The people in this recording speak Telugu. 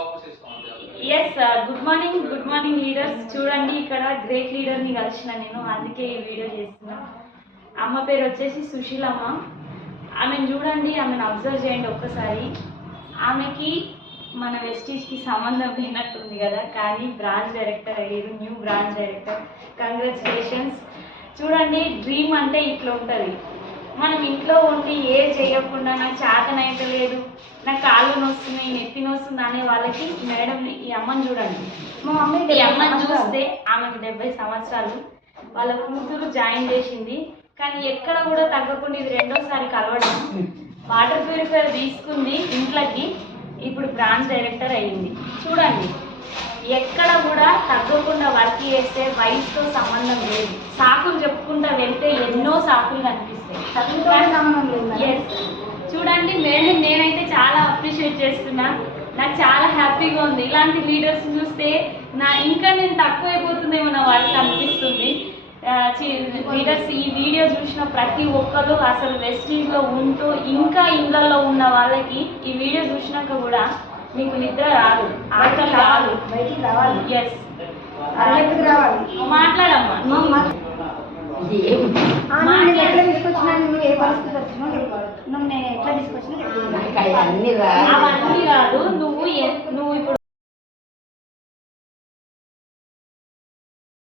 Yes good morning leaders. చూడండి, ఇక్కడ గ్రేట్ లీడర్ని కలిసిన నేను, అందుకే ఈ వీడియో చేస్తున్నా. అమ్మ పేరు వచ్చేసి సుశీలమ్మ. ఆమెను చూడండి, ఆమెను అబ్జర్వ్ చేయండి ఒక్కసారి. ఆమెకి మన వెస్టీజ్కి సంబంధం లేనట్టుంది కదా, కానీ బ్రాంచ్ డైరెక్టర్ అయ్యారు, న్యూ బ్రాంచ్ డైరెక్టర్. కంగ్రాచులేషన్స్. చూడండి, డ్రీమ్ అంటే ఇట్లా ఉంటుంది. మనం ఇంట్లో ఉండి ఏ చేయకుండా నాకు చేతనైతే లేదు, నాకు కాళ్ళు నొస్తున్నాయి, నెత్తి నొస్తుంది అనే వాళ్ళకి మేడం ఈ అమ్మని చూడండి. మా మమ్మీ ఈ అమ్మని చూస్తే ఆమెకు 70 సంవత్సరాలు. వాళ్ళ కూతురు జాయిన్ చేసింది, కానీ ఎక్కడ కూడా తగ్గకుండా ఇది రెండోసారి కలవడం. వాటర్ ప్యూరిఫైయర్ తీసుకుంది ఇంట్లోకి, ఇప్పుడు బ్రాంచ్ డైరెక్టర్ అయ్యింది. చూడండి, ఎక్కడ కూడా తగ్గకుండా వర్క్ చేస్తే వయసుతో సంబంధం లేదు. సాకులు చెప్పుకుంటా వెళ్తే ఎన్నో సాకులు కనిపిస్తాయి. చూడండి మేడం, నేనైతే చాలా అప్రిషియేట్ చేస్తున్నా. నాకు చాలా హ్యాపీగా ఉంది. ఇలాంటి లీడర్స్ చూస్తే ఇంకా నేను తక్కువైపోతుందేమో నా వర్క్ అనిపిస్తుంది. లీడర్స్ ఈ వీడియో చూసిన ప్రతి ఒక్కరు అసలు వెస్టీజ్లో ఉంటూ ఇంకా ఇళ్లలో ఉన్న వాళ్ళకి ఈ వీడియో చూసినాక కూడా మీకు నిద్ర రాదు, ఆకలి రాదు, బయటికి రావాలి. ఎస్ రావాలి. మాట్లాడమ్మా. ఎట్లా తీసుకొచ్చినా, నువ్వు ఏ పరిస్థితి వచ్చినా నేను ఎట్లా తీసుకొచ్చినా అవన్నీ రాదు. నువ్వు ఇప్పుడు